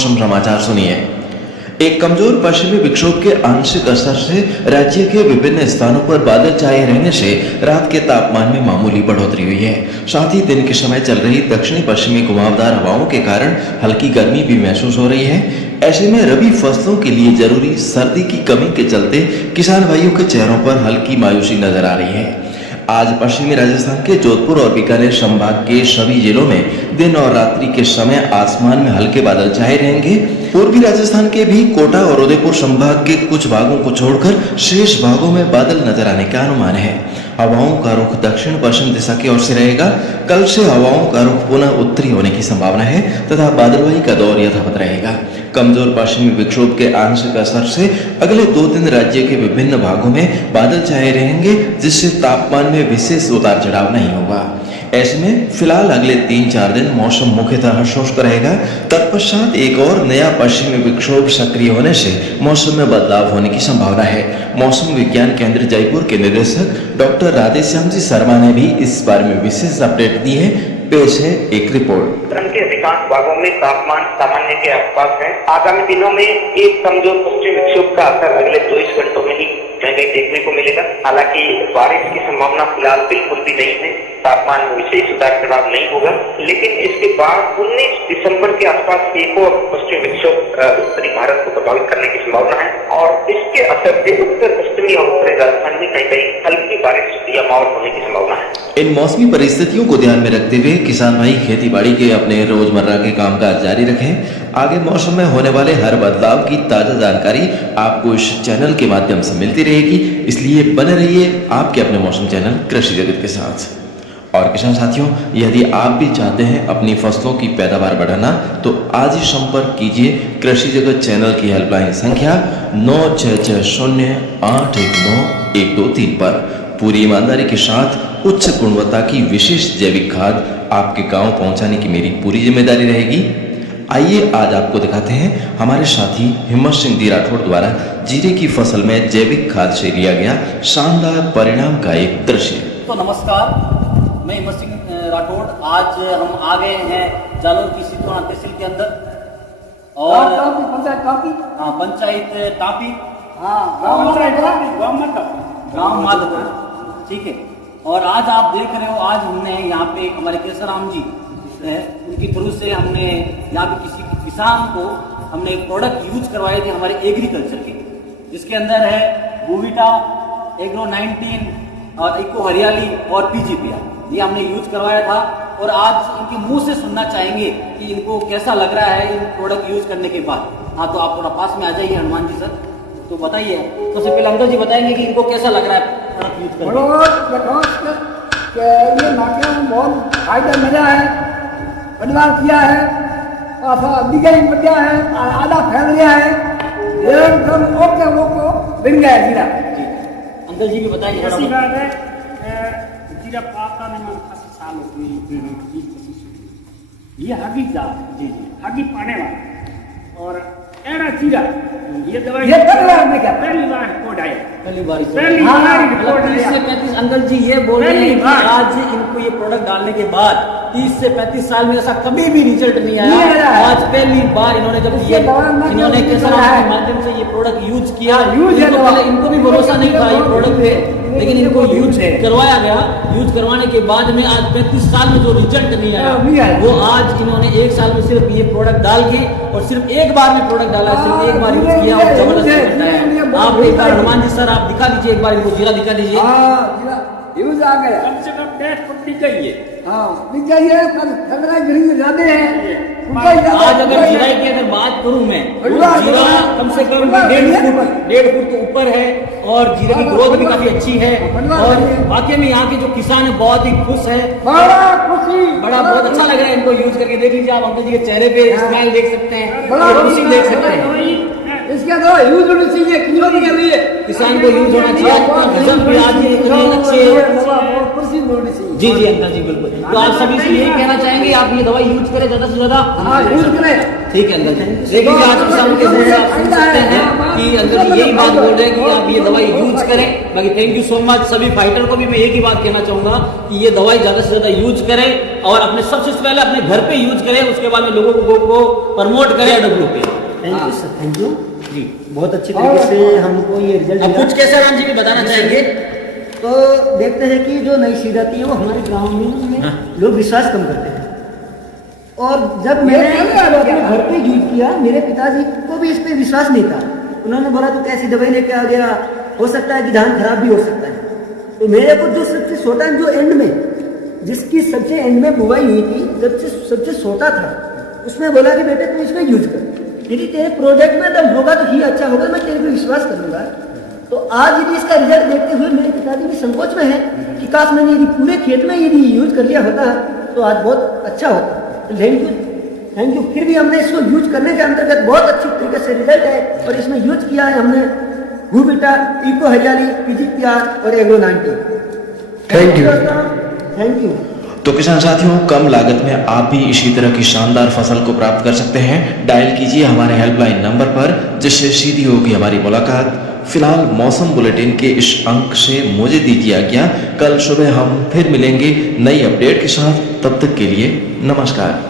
मौसम समाचार सुनिए। एक कमजोर पश्चिमी विक्षोभ के आंशिक असर से राज्य के विभिन्न स्थानों पर बादल छाए रहने से रात के तापमान में मामूली बढ़ोतरी हुई है। साथ ही दिन के समय चल रही दक्षिणी पश्चिमी घुमावदार हवाओं के कारण हल्की गर्मी भी महसूस हो रही है। ऐसे में रबी फसलों के लिए जरूरी सर्दी की कमी के चलते किसान भाइयों के चेहरों पर हल्की मायूसी नजर आ रही है। आज पश्चिमी राजस्थान के जोधपुर और बीकानेर संभाग के सभी जिलों में दिन और रात्रि के समय आसमान में हल्के बादल छाए रहेंगे। पूर्वी राजस्थान के भी कोटा और उदयपुर संभाग के कुछ भागों को छोड़कर शेष भागों में बादल नजर आने का अनुमान है। हवाओं का रुख दक्षिण पश्चिम दिशा की ओर से रहेगा। कल से हवाओं का रुख पुनः उत्तरी होने की संभावना है तथा बादलवाही का दौर यथावत रहेगा। कमजोर पश्चिमी विक्षोभ के आंशिक असर से अगले 2 दिन राज्य के विभिन्न भागों में बादल छाए रहेंगे, जिससे तापमान में विशेष उतार चढ़ाव नहीं होगा। ऐसे में फिलहाल अगले 3-4 दिन मौसम मुख्यतः शुष्क रहेगा। तत्पश्चात एक और नया पश्चिमी विक्षोभ सक्रिय होने से मौसम में बदलाव होने की संभावना है। मौसम विज्ञान केंद्र जयपुर के निदेशक डॉक्टर राधेश्याम जी शर्मा ने भी इस बारे में विशेष अपडेट दी है। पेश है एक रिपोर्ट। के अधिकांश भागों में तापमान सामान्य के आसपास है। आगामी दिनों में एक कमजोर पश्चिमी विक्षोभ का असर अगले 24 घंटों में ही कहीं देखने को मिलेगा। हालांकि बारिश की संभावना फिलहाल बिल्कुल भी नहीं है। तापमान में विशेष उतार चढ़ाव नहीं होगा, लेकिन इसके बाद 19 दिसंबर के आसपास एक और पश्चिमी विक्षोभ उत्तरी भारत को प्रभावित करने की संभावना है और इसके असर से उत्तर पश्चिमी और उत्तरी राजस्थान में कहीं हल्की बारिश या मावठ होने की संभावना है। इन मौसमी परिस्थितियों को ध्यान में रखते हुए किसान भाई खेती बाड़ी के अपने रोजमर्रा के कामकाज जारी रखें। आगे मौसम में होने वाले हर बदलाव की ताजा जानकारी आपको इस चैनल के माध्यम से मिलती रहेगी, इसलिए बने रहिए आपके अपने मौसम चैनल कृषि जगत के साथ। और किसान साथियों, यदि आप भी चाहते हैं अपनी फसलों की पैदावार बढ़ाना तो आज ही संपर्क कीजिए कृषि जगत चैनल की हेल्पलाइन संख्या 9660819123 पर। पूरी ईमानदारी के साथ उच्च गुणवत्ता की विशेष जैविक खाद आपके गांव पहुंचाने की मेरी पूरी जिम्मेदारी रहेगी। आइए आज आपको दिखाते हैं हमारे साथी हिम्मत सिंह दी राठौड़ द्वारा जीरे की फसल में जैविक खाद से लिया गया शानदार परिणाम का एक दृश्य। तो नमस्कार, मैं हिम्मत सिंह राठौड़। आज हम आ गए हैं जालोर की सिद्धोना तहसील के अंदर और पंचायत टापी गाँव माधवपुर, ठीक है। और आज आप देख रहे हो, आज हमने यहाँ पे हमारे केसराम जी है, उनकी थ्रू से हमने यहाँ पे किसी किसान को हमने एक प्रोडक्ट यूज करवाए थे हमारे एग्रीकल्चर के, जिसके अंदर है बूविटा, एग्रो 19 और इको हरियाली और पीजीपीआर, ये हमने यूज करवाया था। और आज इनके मुंह से सुनना चाहेंगे कि इनको कैसा लग रहा है इन प्रोडक्ट यूज करने के बाद। हाँ, तो आप थोड़ा पास में आ जाइए हनुमान जी सर, तो बताइए। सबसे पहले अंकल जी बताएंगे कि इनको कैसा लग रहा है प्रोडक्ट यूज करके। ये नाके में बहुत फायदा मिला है, परिवार किया है, डिजाइन बढ़िया है, आधा फैल गया है, एकदम ओके वो को बन गया है जीरा। अंकल जी भी बताइए। ऐसी बात है, जीरा पाता नहीं मन खासी साल होती है, ये हागी जा जी हागी पाने वाला और एरा जीरा ये दवाई ये पहली बार में क्या पहली बार रिपोर्ट आई, पहली बार रिपोर्ट 30 से 35 अंकल जी ये बोल रहे हैं कि आज इनको ये प्रोडक्ट डालने के बाद 30 से 35 साल में ऐसा कभी भी रिजल्ट नहीं आया। आज पहली बार इन्होंने जब ये इन्होंने केसराम के माध्यम से ये प्रोडक्ट यूज किया, इनको भी भरोसा नहीं था ये प्रोडक्ट पे, लेकिन इनको यूज करवाया गया। यूज करवाने के बाद में आज 35 साल में जो रिजल्ट नहीं आया वो आज इन्होंने 1 साल में सिर्फ ये प्रोडक्ट डाल के और सिर्फ एक बार में प्रोडक्ट डाला, सिर्फ एक बार यूज किया और जबरदस्त बताया। आप एक बार हनुमान जी सर आप दिखा दीजिए, एक बार इनको जीरा दिखा दीजिए। यूज आ गया, कम से कम 10 फुट चाहिए। हाँ चाहिए, खतरा ग्रीन ज्यादा है। आज अगर जीरा की अगर बात करूं मैं, जीरा कम से कम 1.5 फुट के ऊपर है और जीरे की ग्रोथ भी काफी अच्छी है। और वाकई में यहाँ के जो किसान है बहुत ही खुश है, बहुत अच्छा लग रहा है इनको यूज करके। देख लीजिए आप अंकल जी के चेहरे पे स्माइल देख सकते हैं, खुशी देख सकते हैं। इसके दवा यूज होनी चाहिए किसान के लिए, किसान को यूज होना चाहिए। इतना गजब भी आज ये इतने अच्छे दवा बहुत प्रसिद्ध होनी चाहिए। जी जी अंकल जी बिल्कुल। तो आप सभी से यही कहना चाहेंगे आप ये दवाई यूज करें ज्यादा से ज्यादा। हाँ यूज करें। ठीक है अंकल जी। लेकिन आज किसान के मुंह से आप सुन सकते हैं कि अंकल जी यही बात बोल रहे हैं कि आप ये दवाई यूज करें। बाकी थैंक यू सो मच सभी फाइटर को भी मैं एक ही बात कहना चाहूंगा कि ये दवाई ज्यादा से ज्यादा यूज करें और अपने सबसे पहले अपने घर पे यूज करें, उसके बाद में लोगों को प्रमोट करें AWO पे। Thank you sir, thank you जी। बहुत अच्छी तरीके से हमको ये रिजल्ट अब कुछ कैसे राम जी भी बताना चाहेंगे। तो देखते हैं कि जो नई चीज आती है वो हमारे ग्रामीण में लोग विश्वास कम करते हैं। और जब मैंने अपने घर पे यूज किया, मेरे पिताजी को भी इस पे विश्वास नहीं था। उन्होंने बोला तो कैसी दवाई लेके आ गया, हो सकता है कि धान खराब भी हो सकता है। तो मेरे को जो सबसे छोटा जो एंड में, जिसकी सबसे एंड में बुआई हुई थी, सबसे छोटा था, उसने बोला कि बेटे तू इसमें यूज कर, यदि तेरे प्रोजेक्ट में दम होगा तो ही अच्छा होगा, मैं तेरे पे विश्वास करूंगा। तो आज यदि इसका रिजल्ट देखते हुए मेरे पिताजी भी संकोच में है कि काश मैंने यदि पूरे खेत में यदि यूज कर लिया होता तो आज बहुत अच्छा होता। तो थैंक यू। फिर भी हमने इसको यूज करने के अंतर्गत बहुत अच्छी तरीके से रिजल्ट है और इसमें यूज किया है हमने गुबिटा, इको हरियाली, PGPR और एग्रो 90। Thank you. तो किसान साथियों, कम लागत में आप भी इसी तरह की शानदार फसल को प्राप्त कर सकते हैं। डायल कीजिए हमारे हेल्पलाइन नंबर पर, जिससे सीधी होगी हमारी मुलाकात। फिलहाल मौसम बुलेटिन के इस अंक से मुझे दीजिए आज्ञा। कल सुबह हम फिर मिलेंगे नई अपडेट के साथ। तब तक के लिए नमस्कार।